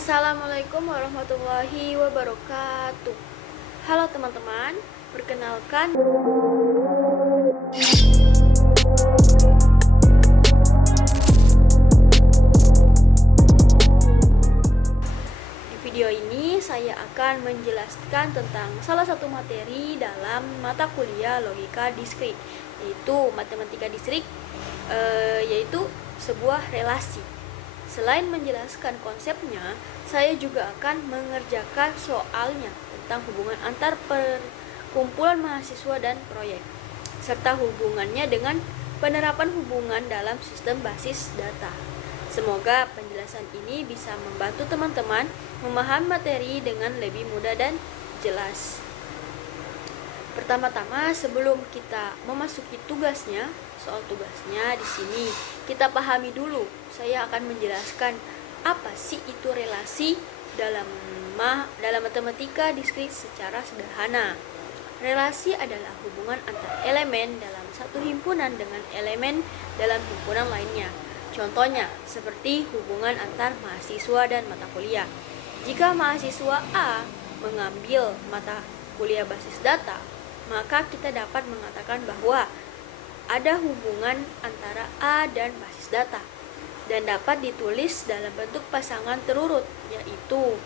Assalamualaikum warahmatullahi wabarakatuh. Halo teman-teman, perkenalkan di video ini saya akan menjelaskan tentang salah satu materi dalam mata kuliah logika diskrit, yaitu matematika diskrit, yaitu sebuah relasi. Selain menjelaskan konsepnya, saya juga akan mengerjakan soalnya tentang hubungan antar perkumpulan mahasiswa dan proyek, serta hubungannya dengan penerapan hubungan dalam sistem basis data. Semoga penjelasan ini bisa membantu teman-teman memahami materi dengan lebih mudah dan jelas. Pertama-tama, sebelum kita memasuki tugasnya, soal tugasnya di sini kita pahami dulu. Saya akan menjelaskan apa sih itu relasi dalam matematika diskrit secara sederhana. Relasi adalah hubungan antar elemen dalam satu himpunan dengan elemen dalam himpunan lainnya. Contohnya seperti hubungan antar mahasiswa dan mata kuliah. Jika mahasiswa A mengambil mata kuliah basis data, maka kita dapat mengatakan bahwa ada hubungan antara A dan basis data dan dapat ditulis dalam bentuk pasangan terurut, yaitu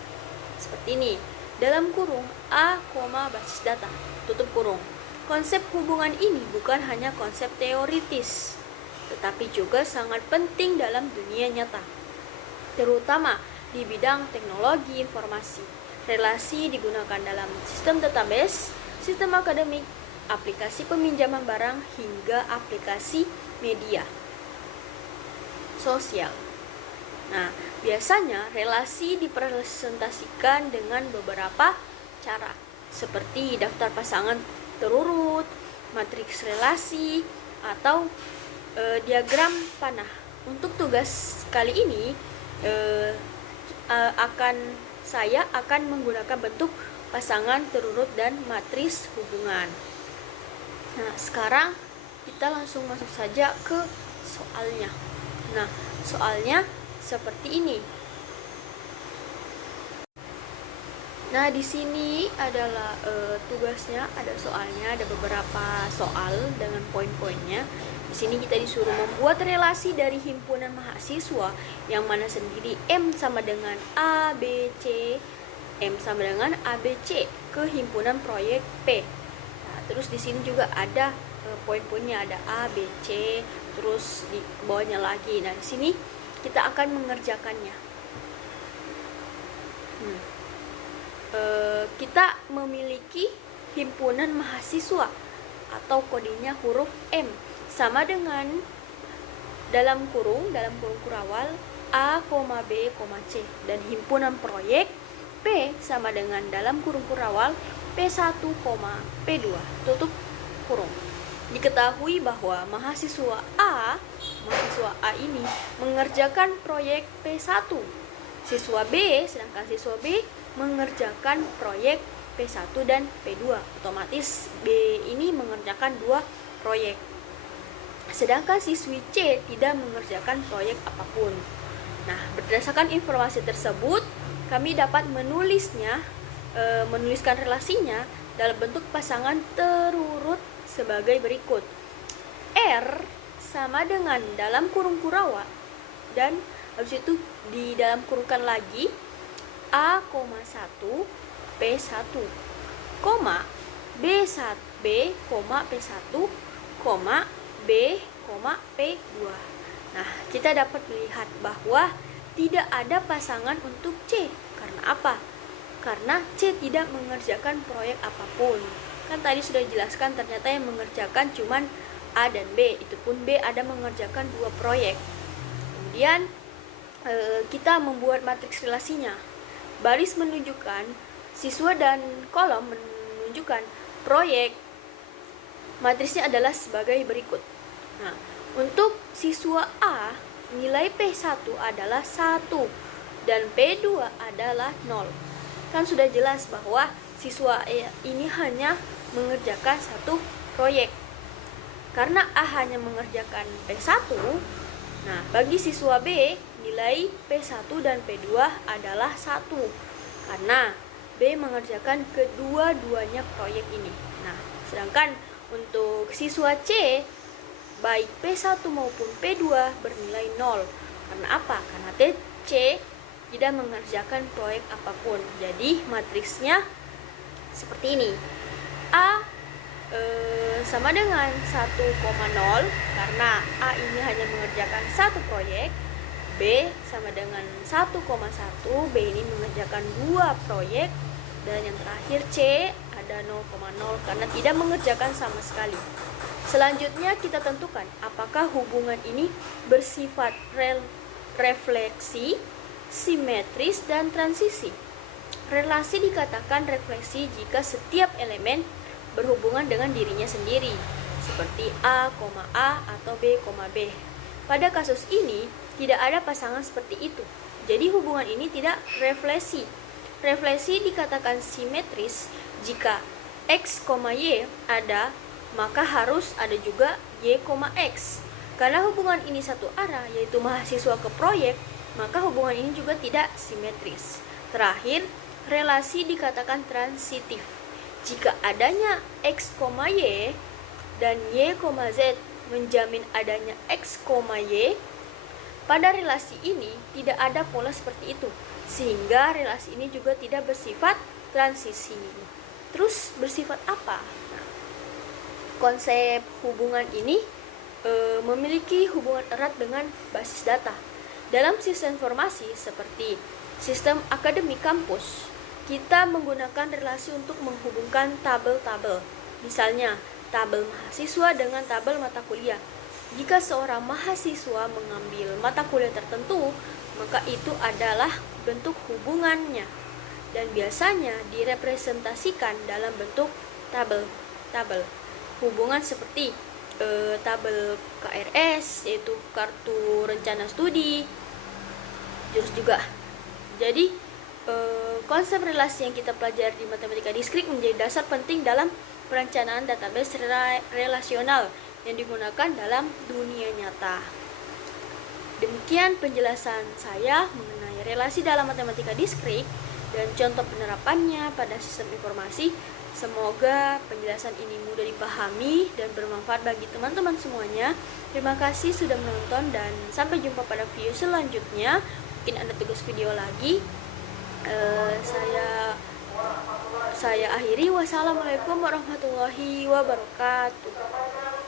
seperti ini, dalam kurung A, basis data, tutup kurung. Konsep hubungan ini bukan hanya konsep teoritis, tetapi juga sangat penting dalam dunia nyata, terutama di bidang teknologi informasi. Relasi digunakan dalam sistem database, sistem akademik, aplikasi peminjaman barang, hingga aplikasi media sosial. Nah, biasanya relasi dipresentasikan dengan beberapa cara, seperti daftar pasangan terurut, matriks relasi, atau diagram panah. Untuk tugas kali ini saya akan menggunakan bentuk pasangan terurut dan matris hubungan. Nah, sekarang kita langsung masuk saja ke soalnya. Nah, soalnya seperti ini. Nah, di sini adalah tugasnya, ada soalnya, ada beberapa soal dengan poin-poinnya. Di sini kita disuruh membuat relasi dari himpunan mahasiswa yang mana sendiri M sama dengan A, B, C, M sama dengan ABC ke himpunan proyek P. Nah, terus di sini juga ada poin-poinnya, ada A, B, C, terus di bawahnya lagi. Nah, di sini kita akan mengerjakannya. Kita memiliki himpunan mahasiswa atau kodenya huruf M sama dengan dalam kurung kurawal A, B, C, dan himpunan proyek P sama dengan dalam kurung kurawal P1, P2, tutup kurung. Diketahui bahwa mahasiswa A ini mengerjakan proyek P1. Siswa B, sedangkan siswa B mengerjakan proyek P1 dan P2. Otomatis B ini mengerjakan 2 proyek. Sedangkan siswi C tidak mengerjakan proyek apapun. Nah, berdasarkan informasi tersebut, kami dapat menuliskan relasinya dalam bentuk pasangan terurut sebagai berikut. R sama dengan dalam kurung kurawal, dan habis itu di dalam kurungkan lagi A, 1, P1, B1, P1, B, P2. Nah, kita dapat melihat bahwa tidak ada pasangan untuk C. Karena apa? Karena C tidak mengerjakan proyek apapun. Kan tadi sudah dijelaskan, ternyata yang mengerjakan cuman A dan B. Itu pun B ada mengerjakan 2 proyek. Kemudian kita membuat matriks relasinya. Baris menunjukkan siswa dan kolom menunjukkan proyek. Matrisnya adalah sebagai berikut. Nah, untuk siswa A, nilai P1 adalah 1 dan P2 adalah 0. Kan sudah jelas bahwa siswa A ini hanya mengerjakan 1 proyek. Karena A hanya mengerjakan P1, nah bagi siswa B nilai P1 dan P2 adalah 1 karena B mengerjakan kedua-duanya proyek ini. Nah, sedangkan untuk siswa C, baik P1 maupun P2 bernilai 0. Karena apa? Karena C tidak mengerjakan proyek apapun. Jadi matriksnya seperti ini. A sama dengan 1,0 karena A ini hanya mengerjakan satu proyek. B sama dengan 1,1, B ini mengerjakan 2 proyek. Dan yang terakhir C ada 0,0 karena tidak mengerjakan sama sekali. Selanjutnya kita tentukan apakah hubungan ini bersifat refleksi, simetris, dan transisi. Relasi dikatakan refleksi jika setiap elemen berhubungan dengan dirinya sendiri, seperti A, A atau B, B. Pada kasus ini, tidak ada pasangan seperti itu. Jadi hubungan ini tidak refleksi. Refleksi dikatakan simetris jika X, Y ada, maka harus ada juga Y, X. Karena hubungan ini satu arah, yaitu mahasiswa ke proyek, maka hubungan ini juga tidak simetris. Terakhir, relasi dikatakan transitif. Jika adanya X, Y dan Y, Z menjamin adanya X, Y, pada relasi ini tidak ada pola seperti itu, sehingga relasi ini juga tidak bersifat transisi. Terus bersifat apa? Nah, konsep hubungan ini memiliki hubungan erat dengan basis data. Dalam sistem informasi seperti sistem akademik kampus, kita menggunakan relasi untuk menghubungkan tabel-tabel. Misalnya, tabel mahasiswa dengan tabel mata kuliah. Jika seorang mahasiswa mengambil mata kuliah tertentu, maka itu adalah bentuk hubungannya. Dan biasanya direpresentasikan dalam bentuk tabel. Hubungan seperti tabel KRS, yaitu kartu rencana studi, jurus juga. Jadi, konsep relasi yang kita pelajari di matematika diskrit menjadi dasar penting dalam perencanaan database relasional yang digunakan dalam dunia nyata. Demikian penjelasan saya mengenai relasi dalam matematika diskrit dan contoh penerapannya pada sistem informasi. Semoga penjelasan ini mudah dipahami dan bermanfaat bagi teman-teman semuanya. Terima kasih sudah menonton dan sampai jumpa pada video selanjutnya. Mungkin ada tugas video lagi. Saya akhiri. Wassalamualaikum warahmatullahi wabarakatuh.